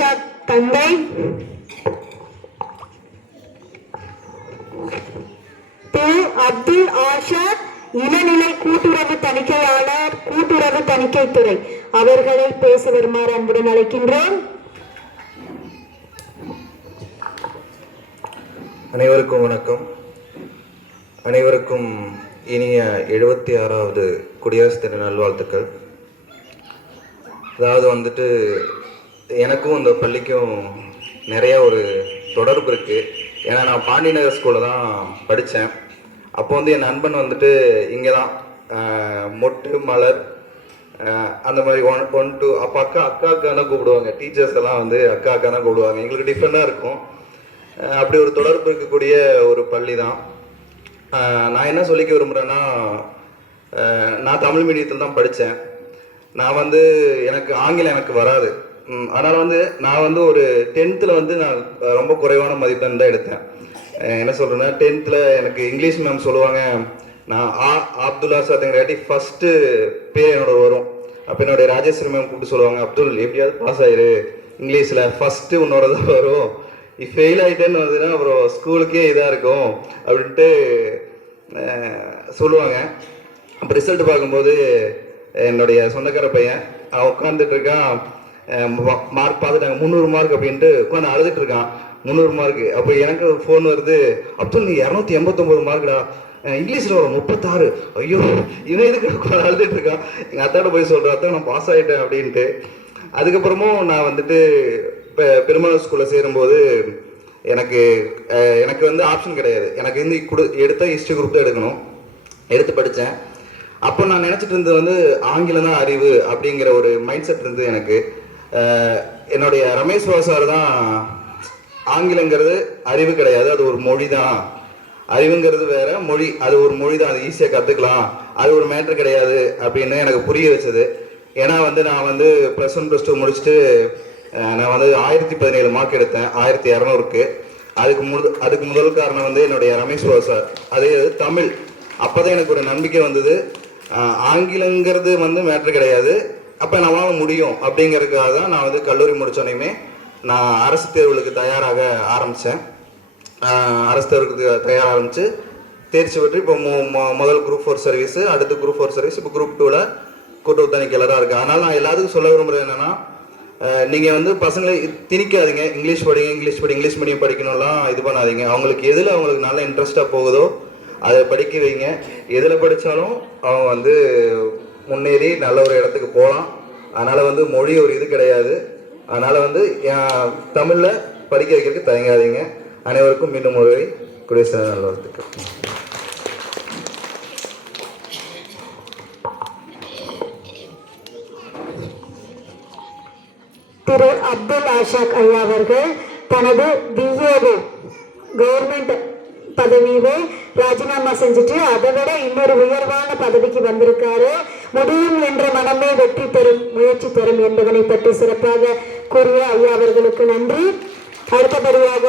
இஷாக் தந்தை, திரு அப்துல் ஆஷாத் இளநிலை கூட்டுறவு தணிக்கையாளர், கூட்டுறவு தணிக்கைத்துறை அவர்களை பேச வருமாறு அன்புடன் அழைக்கின்றோம். அனைவருக்கும் வணக்கம். அனைவருக்கும் இனிய 76வது குடியரசு தின நல்வாழ்த்துக்கள். அதாவது வந்துட்டு எனக்கும் இந்த பள்ளிக்கும் நிறைய ஒரு தொடர்பு இருக்குது. ஏன்னா நான் பாண்டிநகர் ஸ்கூலில் தான் படித்தேன். அப்போ வந்து என் நண்பன் வந்துட்டு இங்கே தான் மொட்டு மலர் அந்த மாதிரி 1 2 அப்போ அக்காக்கான கூப்பிடுவாங்க. டீச்சர்ஸ் எல்லாம் வந்து அக்காக்கான கூப்பிடுவாங்க. எங்களுக்கு டிஃப்ரெண்டாக இருக்கும். அப்படி ஒரு தொடர்பு இருக்கக்கூடிய ஒரு பள்ளி தான். நான் என்ன சொல்லிக்க விரும்புகிறேன்னா, நான் தமிழ் மீடியத்தில் தான் படித்தேன். நான் வந்து எனக்கு ஆங்கிலம் எனக்கு வராது. அதனால் வந்து நான் வந்து ஒரு 10th வந்து நான் ரொம்ப குறைவான மதிப்பெண் தான் எடுத்தேன். என்ன சொல்கிறேன்னா, 10th எனக்கு இங்கிலீஷ் மேம் சொல்லுவாங்க, நான் அப்துல் ஆசாத்ங்கிறாட்டி ஃபஸ்ட்டு பேர் என்னோட வரும். அப்போ என்னுடைய ராஜேஸ்வரி மேம் கூப்பிட்டு சொல்லுவாங்க, அப்துல் எப்படியாவது பாஸ் ஆயிரு, இங்கிலீஷில் ஃபஸ்ட்டு உன்னோட தான் வரும், ஃபெயில் ஆகிட்டேன்னு வந்ததுன்னா அப்புறம் ஸ்கூலுக்கே இதாக இருக்கும் அப்படின்ட்டு சொல்லுவாங்க. அப்போ ரிசல்ட் பார்க்கும்போது என்னுடைய சொந்தக்கார பையன் அவன் உட்காந்துட்டு இருக்கான். மார்க் பார்த்துட்டாங்க 300 மார்க் அப்படின்ட்டு உட்காந்து அழுதுட்டு இருக்கான். 300 மார்க்கு. அப்போ எனக்கு ஃபோன் வருது, அப்துல் நீ 289 மார்க்குடா, இங்கிலீஷில் வரும் 36. ஐயோ இவன் இதுக்கு உட்காந்து அழுதுட்டு இருக்கான். எங்கள் அத்தாட்ட போய் சொல்கிறேன், அத்தான் நான் பாஸ் ஆகிட்டேன் அப்படின்ட்டு. அதுக்கப்புறமும் நான் வந்துட்டு இப்போ பெருமாள் ஸ்கூலில் சேரும்போது எனக்கு வந்து ஆப்ஷன் கிடையாது. எனக்கு வந்து எடுத்த ஹிஸ்ட்ரி குரூப் தான் எடுக்கணும். எடுத்து படித்தேன். அப்போ நான் நினச்சிட்டு இருந்தது வந்து ஆங்கிலம் தான் அறிவு அப்படிங்கிற ஒரு மைண்ட் செட் இருந்தது எனக்கு. என்னுடைய ரமேஷ் சார் தான் ஆங்கிலங்கிறது அறிவு கிடையாது, அது ஒரு மொழி தான், அறிவுங்கிறது வேற, மொழி அது ஒரு மொழி தான், அது ஈஸியாக கற்றுக்கலாம், அது ஒரு மேட்ரு கிடையாது அப்படின்னு எனக்கு புரிய வச்சது. ஏன்னா வந்து நான் வந்து +1 +2 முடிச்சுட்டு நான் வந்து 1017 மார்க் எடுத்தேன் 1200க்கு. அதுக்கு முதல் காரணம் வந்து என்னுடைய ரமேஷ் சார். அதே தமிழ். அப்போ தான் எனக்கு ஒரு நம்பிக்கை வந்தது, ஆங்கிலங்கிறது வந்து மேட்ரு கிடையாது, அப்போ நம்மளால முடியும் அப்படிங்கிறதுக்காக தான் நான் வந்து கல்லூரி முடித்தோடனே நான் அரசு தேர்வுகளுக்கு தயாராக ஆரம்பித்தேன். அரசு தேர்வுக்கு தயாராக ஆரம்பித்து தேர்ச்சி பெற்று இப்போ முதல் குரூப் 4 சர்வீஸு, அடுத்து குரூப் 4 சர்வீஸ், இப்போ குரூப் 2ல் கூட்டுறவு தணிக்கையாளராக இருக்குது. அதனால் நான் எல்லாத்துக்கும் சொல்ல விரும்புகிறது என்னென்னா, நீங்கள் வந்து பசங்களை திணிக்காதீங்க, இங்கிலீஷ் படிங்க, இங்கிலீஷ் மீடியம் படிக்கணும்லாம் இது பண்ணாதீங்க. அவங்களுக்கு எதில் அவங்களுக்கு நல்ல இன்ட்ரெஸ்ட்டாக போகுதோ அதை படிக்க வைங்க. எதில் படித்தாலும் அவங்க வந்து முன்னேறி நல்ல ஒரு இடத்துக்கு போகலாம். அதனால் வந்து மொழி ஒரு இது கிடையாது. அதனால் வந்து தமிழில் படிக்க வைக்கிறதுக்கு தயங்காதீங்க. அனைவருக்கும் மீண்டும் ஒரு குடியரசு தின நல்வாழ்த்துக்கள். திரு அப்துல் ஆஷாக் ஐயா அவர்கள் தனது பிஏஓ கவர்மெண்ட் பதவியை ராஜினாமா செஞ்சுட்டு அதை விட இன்னொரு உயர்வான பதவிக்கு வந்திருக்காரு. முடியும் என்ற மனமே வெற்றி தரும், முயற்சி தரும் என்பதனை பற்றி சிறப்பாக கூறிய ஐயா அவர்களுக்கு நன்றி. அடுத்தபடியாக